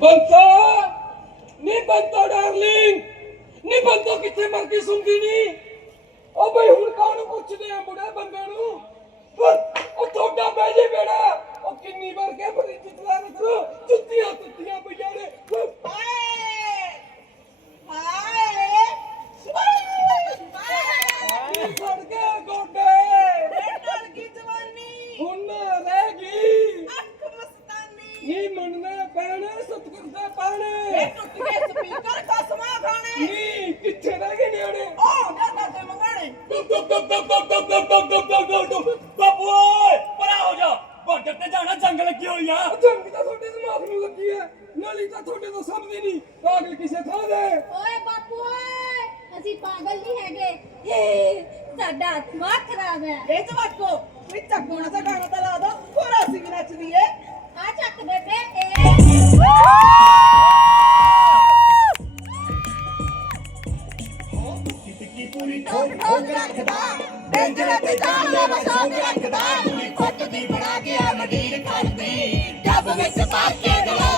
ਬੰਤਾ, ਨੀ ਬੰਤਾ ਡਾਰਲਿੰਗ, ਨੀ ਬੰਤੋ ਕਿੱਥੇ ਮਰ ਸੁਣਦੀ ਨਹੀਂ ਉਹ ਬਈ ਹੁਣ ਕਾਹਨੂੰ ਪੁੱਛਦੇ ਆ ਬੁੜੇ ਬੰਦੇ ਨੂੰ? ਉਹ ਤੁਹਾਡਾ ਬਹਿ ਜੇ ਬੇੜਾ, ਉਹ ਕਿੰਨੀ ਵਾਰ ਕੇ ਬੜੀ ਚਿਤਲਾ ਨਾ ਪਾਣੇ ਨੀ ਕਿੱਥੇ ਰਹਿ ਗਏ ਨਿਆਣੇ ਬਾਪੂ ਓਏ ਪਰਾ ਹੋ ਜਾ ਬਾਰਡਰ ਤੇ ਜਾਣਾ ਜੰਗ ਲੱਗੀ ਹੋਈ ਆ ਜੰਗ ਤਾਂ ਤੁਹਾਡੇ ਦਿਮਾਗ ਨੂੰ ਲੱਗੀ ਹੈ ਨਾਲੀ ਤਾਂ ਤੁਹਾਡੇ ਤੋਂ ਸਮਝਦੀ ਨਹੀਂ ਪਾਗਲ ਕਿਸੇ ਥਾਂ ਦੇ ਓਏ ਬਾਪੂ ਓਏ ਅਸੀਂ ਪਾਗਲ ਨਹੀਂ ਹੈਗੇ ਏ, ਸਾਡਾ ਦਿਮਾਗ ਖਰਾਬ ਹੈ ਆ ਚੱਕ ਬੇਬੇ ਏ ਪੂਰੀ ਠੋਕ ਠੋਕ ਰੱਖਦਾ। ਡੇਂਜਰ ਤੇ ਜਾਨ ਲੈ ਰੱਖਦਾ। ਪੂਰੀ ਫੁੱਟ ਦੀ ਬਣਾ ਕੇ ਆ ਮੰਡੀਰ ਕਰਦੀ। ਜੱਬ ਵਿੱਚ ਪਾ ਕੇ ਗਲੋਬ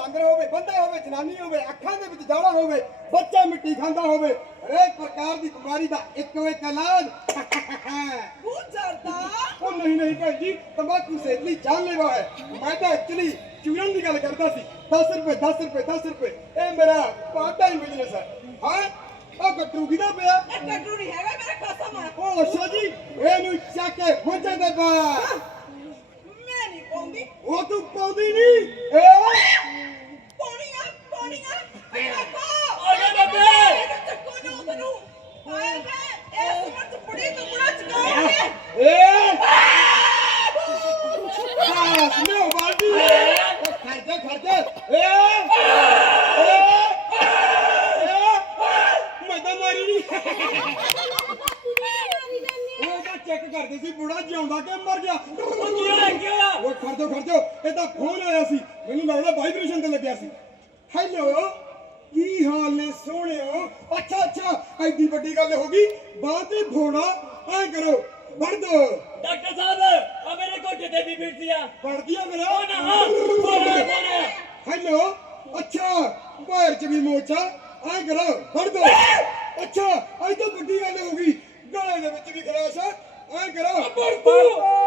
ਬਾਂਦਰ ਹੋਵੇ ਬੰਦਾ ਹੋਵੇ ਜਨਾਨੀ ਹੋਵੇ ਅੱਖਾਂ ਦੇ ਵਿੱਚ ਜਾਲਾ ਹੋਵੇ ਬੱਚਾ ਮਿੱਟੀ ਖਾਂਦਾ ਹੋਵੇ ਹਰੇਕ ਪ੍ਰਕਾਰ ਦੀ ਬਿਮਾਰੀ ਦਾ ਇੱਕੋ ਇੱਕ ਇਲਾਜ। ਉਹ ਜਰਦਾ ਉਹ ਨਹੀਂ ਨਹੀਂ ਭੈਣ ਜੀ ਤੰਬਾਕੂ ਸੇਤਲੀ ਜਾਨਲੇਵਾ ਹੈ। ਮੈਂ ਤਾਂ ਐਕਚੁਅਲੀ ਚੂਰਨ ਦੀ ਗੱਲ ਕਰਦਾ ਸੀ। 10 ਰੁਪਏ 10 ਰੁਪਏ 10 ਰੁਪਏ। ਇਹ ਮੇਰਾ ਪਾਰਟ ਟਾਈਮ ਬਿਜ਼ਨਸ ਹੈ। ਹਾਂ ਉਹ ਗੱਟੂ ਕਿਦਾ ਪਿਆ? ਇਹ ਕੱਟੂ ਨਹੀਂ ਹੈਗਾ ਮੇਰਾ ਖਸਮ ਆ ਉਹ ਅੱਛਾ ਜੀ ਇਹਨੂੰ ਚੱਕ ਕੇ ਮੁੰਡੇ ਦੇ ਪਾ। ਮੈਂ ਨਹੀਂ ਪਾਉਂਦੀ। ਉਹ ਤੂੰ ਪਾਉਂਦੀ ਨਹੀਂ। ਇਹ ਚੈੱਕ ਕਰਦੇ ਸੀ ਬੁੜਾ ਜਿਉਂਦਾ ਕਿ ਮਰ ਗਿਆ। ਉਹ ਕੀ ਹੋਇਆ ਕੀ ਹੋਇਆ ਉਹ ਫੋਨ ਆਇਆ ਸੀ। ਮੈਨੂੰ ਲੱਗਦਾ ਵਾਈਬ੍ਰੇਸ਼ਨ ਤੇ ਲੱਗਿਆ ਸੀ। ਹੈਲੋ ਕੀ ਹਾਲ ਨੇ ਸੋਹਣਿਓ ਅੱਛਾ ਅੱਛਾ ਐਡੀ ਵੱਡੀ ਗੱਲ ਹੋ ਗਈ। ਬਾਹ ਤੇ ਫੋੜਾ ਐ ਕਰੋ ਵੜ ਦੋ ਡਾਕਟਰ ਸਾਹਿਬ ਆ ਮੇਰੇ ਗੋਡੇ ਤੇ ਵੀ ਸੀ ਆ। ਵੜ ਦਿਆ ਮੇਰਾ? ਉਹ ਨਾ ਹਾਂ ਬੋਲੇ ਬੋਲੇ ਹੈਲੋ ਅੱਛਾ ਪੈਰ ਚ ਵੀ ਮੋਚਾ ਐ ਕਰੋ ਵੜ ਦੋ ਅੱਛਾ ਐ ਤਾਂ ਵੱਡੀ ਗੱਲ ਹੋ ਗਈ। ਗਲੇ ਦੇ ਵਿੱਚ ਵੀ ਖਰਾਸ਼ ਹੈ ਐ ਕਰੋ। ਵੜ ਦੋ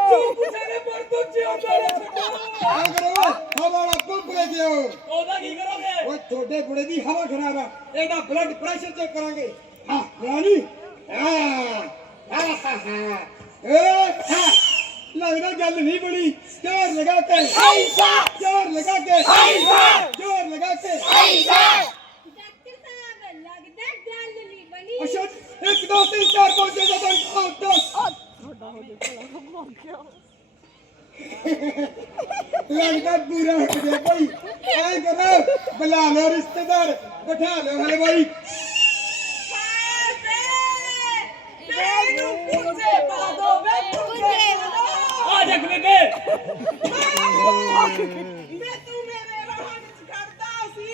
ਜੋ ਪੁੱਛੇ ਵੜ ਦੋ ਜਿਉਂਦਾ ਐ ਕਰੋ ਹਵਾ ਵਾਲਾ ਪੰਪ ਲੈ ਕੇ ਆਓ ਉਹਦਾ ਕੀ ਕਰੋਗੇ? ਓਏ ਤੁਹਾਡੇ ਬੁੜੇ ਦੀ ਹਵਾ ਖਰਾਬ ਆ। ਇਹਦਾ ਬਲੱਡ ਪ੍ਰੈਸ਼ਰ ਚੈੱਕ ਕਰਾਂਗੇ। ਹਾਂ ਰਾਣੀ। ਹਾਂ। ਹਾਂ ਹਾਂ ਹਾਂ। ਏ ਹਾਂ। ਲੱਗਦਾ ਗੱਲ ਨਹੀਂ ਬਣੀ। ਜ਼ੋਰ ਲਗਾ ਕੇ। ਜ਼ੋਰ ਲਗਾ ਕੇ। ਜ਼ੋਰ ਲਗਾ ਕੇ। ਡਾਕਟਰ ਸਾਹਿਬ ਲੱਗਦਾ ਗੱਲ ਨਹੀਂ ਬਣੀ। ਅੱਛਾ ਇੱਕ ਦੋ ਤਿੰਨ ਚਾਰ ਪੰਜ ਛੇ ਸੱਤ ਅੱਠ ਨੌ ਦਸ ਲੱਗਦਾ ਪੂਰਾ ਹਟ ਗਿਆ ਭਾਈ ਐਂ ਕਰੋ ਬੁਲਾ ਲਓ ਰਿਸ਼ਤੇਦਾਰ ਬਿਠਾ ਲਓ ਹਲੇ ਭਾਈ ਹਾਏ ਵੇ ਮੈਨੂੰ ਪੁੱਛੇ ਪਾ ਦੋ ਵੇ ਪੁੱਛੇ ਪਾ ਦੋ ਆ। ਦੇਖ ਬੇਬੇ ਮੈਂ ਤੂੰ ਮੇਰੇ ਰਾਹਾਂ ਵਿੱਚ ਖੜਦਾ ਸੀ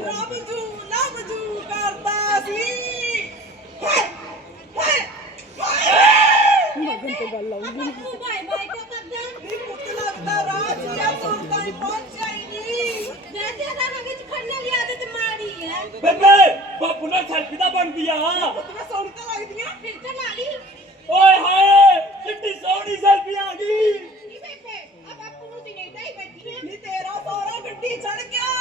ਰੱਬ ਜੂ ਲੱਭ ਜੂ ਕਰਦਾ ਸੀ ਹਾਏ ਹਾਏ ਹਾਏ ਬਾਪੂ ਨਾਲ ਸੈਲਫੀ ਤਾਂ ਬਣਦੀ ਆ ਪੁੱਤਰਾ ਸੋਹਣੀ ਤਾਂ ਲੱਗਦੀਆਂ ਫਿਲਟਰ ਲਾ ਲਈ ਓਏ ਹਾਏ ਕਿੱਡੀ ਸੋਹਣੀ ਸੈਲਫੀ ਆ ਗਈ ਨੀ ਬੇਬੇ ਆ ਬਾਪੂ ਨੂੰ ਦਿਨੇ ਹੀ ਬੈਠੀ ਹੈ ਨੀ ਤੇਰਾ ਸੋਹਰਾ ਗੱਡੀ ਚੜ ਗਿਆ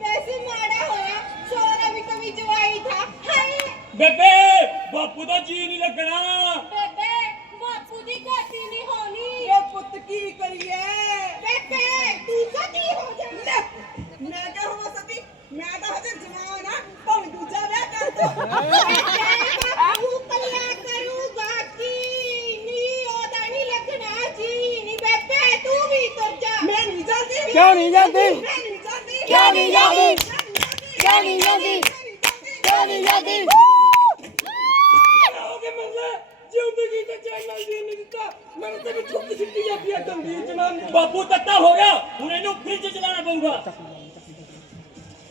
ਵੈਸੇ ਮਾੜਾ ਹੋਇਆ ਸੋਹਰਾ ਵੀ ਕਵੀ ਜਵਾਈ ਥਾ ਹਾਏ ਬੇਬੇ ਬਾਪੂ ਦਾ ਜੀ ਨਹੀਂ ਲੱਗਣਾ ਬੇਬੇ ਬਾਪੂ ਦੀ ਗਾਤੀ ਨਹੀਂ ਹੋਣੀ ਇਹ ਪੁੱਤ ਕੀ ਕਰੀਏ ਬੇਬੇ ਤੂੰ ਕਦੀ ਹੋ ਜਾ ਲੈ, ਮੈਂ ਕਿਹਾ ਹੋਵਾਂ ਸਤੀ ਮੈਂ ਤਾਂ ਹਜੇ ਜਵਾਨ ਆ ਭਾਵੇਂ ਦੂਜਾ ਵਿਆਹ ਕਰ ਦੋ ਬਾਪੂ ਕੱਲਾ ਕਰੂਗਾ ਕੀ ਨੀ ਉਹਦਾ ਨਹੀਂ ਲੱਗਣਾ ਜੀ ਨੀ ਬੇਬੇ ਤੂੰ ਵੀ ਤੁਰ ਜਾ ਮੈਂ ਨਹੀਂ ਜਾਂਦੀ ਕਿਉਂ ਨਹੀਂ ਜਾਂਦੀ? ਕਿਉਂ ਨਹੀਂ ਜਾਂਦੀ? ਕਿਉਂ ਨਹੀਂ ਜਾਂਦੀ? ਕਿਉਂ ਨਹੀਂ ਜਾਂਦੀ? ਹੋ ਕੇ ਮੰਗਲਾ ਜ਼ਿੰਦਗੀ ਤੇ ਚੈਨ ਨਾਲ ਜੀ ਨਹੀਂ ਦਿੱਤਾ। ਮੈਨੂੰ ਤੇ ਛੁੱਟ ਛੁੱਟੀ ਜਾਂਦੀ ਹੈ ਗੰਦੀ ਜਨਾਨੀ। ਬਾਪੂ ਤੱਤਾ ਹੋ ਗਿਆ। ਹੁਣ ਇਹਨੂੰ ਫ੍ਰਿਜ ਚਲਾਉਣਾ ਪਊਗਾ।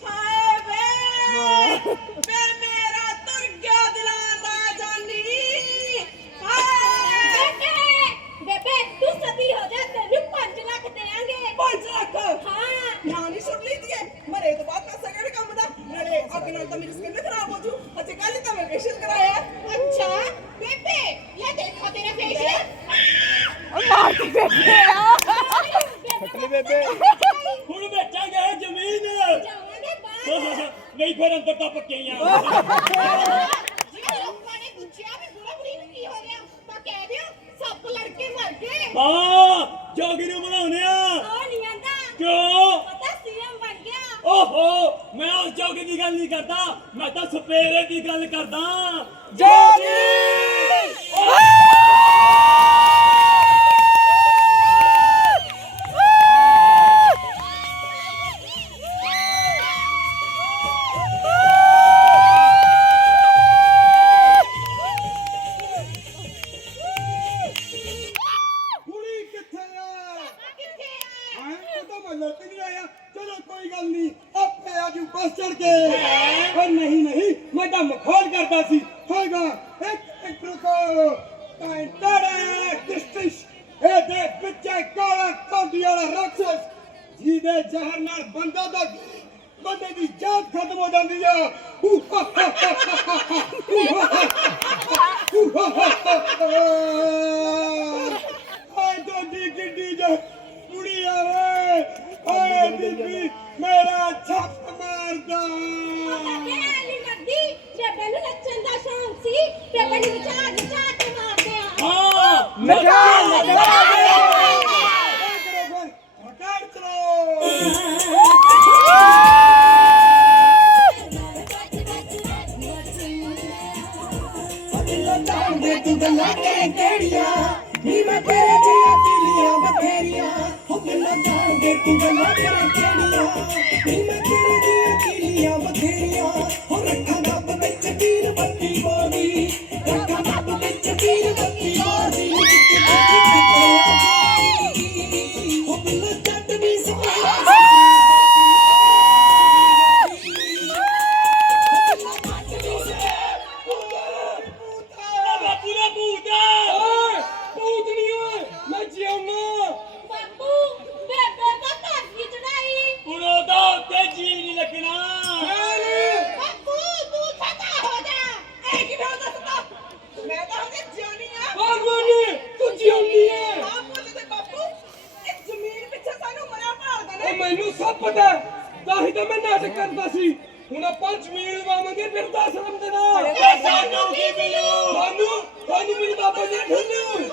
ਹਾਏ ਵੇ ਵੇ ਮੇਰਾ ਤੁਰ ਗਿਆ ਦਿਲਾਂ ਦਾ ਜਾਨੀ ਹਾਏ ਬੇਬੇ ਬੇਬੇ ਤੂੰ ਸਤੀ ਹੋ ਜਾ ਤੈਨੂੰ 5 ਲੱਖ ਦੇਾਂਗੇ ਪੰਜ ਲੱਖ ਹਾਂ ਨਾ ਨਹੀਂ ਸੁਣ ਲਈ ਦੀਏ ਮਰੇ ਤੋਂ ਬਾਅਦ ਪੈਸਾ ਕਿਹੜੇ ਕੰਮ ਦਾ ਨਾਲੇ ਅੱਗੇ ਨਾਲ ਤਾਂ ਮੇਰੀ ਸਕਿਨ ਖਰਾਬ ਹੋ ਜੂ। ਅਜੇ ਕੱਲ ਤਾਂ ਮੈਂ ਫੇਸ਼ੀਅਲ ਕਰਾਇਆ ਅੱਛਾ ਬੇਬੇ ਲੈ ਦੇਖੋ ਤੇਰਾ ਫੇਸ਼ੀਅਲ ਫਟਲੇ ਬੇਬੇ ਹੁਣ ਵੇਚਾਂਗੇ ਇਹ ਜ਼ਮੀਨ। ਨਹੀਂ ਫਿਰ ਅੰਦਰ ਤਾਂ ਪੱਕੇ ਹੀ ਆ। ਜਿਹੜੇ ਲੋਕਾਂ ਨੇ ਪੁੱਛਿਆ ਵੀ ਨੂੰ ਕੀ ਹੋ ਗਿਆ ਤਾਂ ਕਹਿ ਦਿਓ ਸੱਪ ਲੜ ਕੇ ਮਰ ਗਏ। ਹਾਂ ਜੋਗੀ ਨੂੰ ਬਣਾਉਣੇ ਆ ਉਹ ਨਹੀਂ ਆਂਦਾ ਕਿਉਂ ਪਤਾ ਸੀਐਮ ਬਣ ਗਿਆ ਓਹੋ ਮੈਂ ਉਸ ਜੋਗੀ ਦੀ ਗੱਲ ਨਹੀਂ ਕਰਦਾ ਮੈਂ ਤਾਂ ਸਪੇਰੇ ਦੀ ਗੱਲ ਕਰਦਾ। ਕੁੜੀ ਆਜੂ ਬਸ ਨਹੀਂ ਨਹੀਂ ਮੈਂ ਤਾਂ ਮਖੌਲ ਕਰਦਾ ਸੀ ਹੋਏਗਾ ਇੱਕ ਇੱਕ ਰੁਕੋ ਟਾਂਟੜਾ ਡਿਸਟ੍ਰਿਕਟ ਇਹ ਦੇ ਪਿੱਛੇ ਕਾਲਾ ਕਾਂਡੀ ਵਾਲਾ ਰਾਖਸ਼ ਜਿਹਦੇ ਜ਼ਹਿਰ ਨਾਲ ਬੰਦਾ ਦਾ ਬੰਦੇ ਦੀ ਜਾਨ ਖਤਮ ਹੋ ਜਾਂਦੀ ਆ ਹੂ ਹਾ ਹਾ ਹਾ ਜਾ ਕੁੜੀ ਆਵੇ ਹਾਏ ਬੀਬੀ ਮੇਰਾ ਮਾਰਦਾ ਬੇਬੇ ਨਹੀਂ ਮਰਦੀ ਬੇਬੇ ਨੂੰ ਨੱਚਣ ਦਾ ਸ਼ੌਂਕ ਸੀ ਬੇਬੇ ਨੂੰ ਵਿਚਾਰ ਵਿਚਾਰ ਕੇ ਮਾਰਦੇ ਆ। ਹਾਂ ਨਚਾ ਨਚਾ ਤੂੰ ਗੱਲਾਂ ਕਰੇ ਕਿਹੜੀਆਂ ਨੀ ਮੈਂ ਤੇਰੇ ਜਿਹਾ ਕਿਲੀਆਂ ਬਥੇਰੀਆਂ ਹੋ। ਗੱਲਾਂ ਜਾਣਦੇ ਤੂੰ ਗੱਲਾਂ ਕਰੇ ਕਿਹੜੀਆਂ ਮੈਨੂੰ ਸਭ ਪਤਾ ਤਾਂ ਹੀ ਤਾਂ ਮੈਂ ਨਾਟਕ ਕਰਦਾ ਸੀ। ਹੁਣ ਆਪਾਂ ਜ਼ਮੀਨ ਵਾਵਾਂਗੇ ਫਿਰ ਤਾਂ ਸ਼ਰਮ ਦੇ ਨਾਲ ਸਾਨੂੰ ਕੀ ਮਿਲੂ ਸਾਨੂੰ ਸਾਨੂੰ ਮਿਲ ਬਾਬਾ ਜੀ ਠੰਨੂ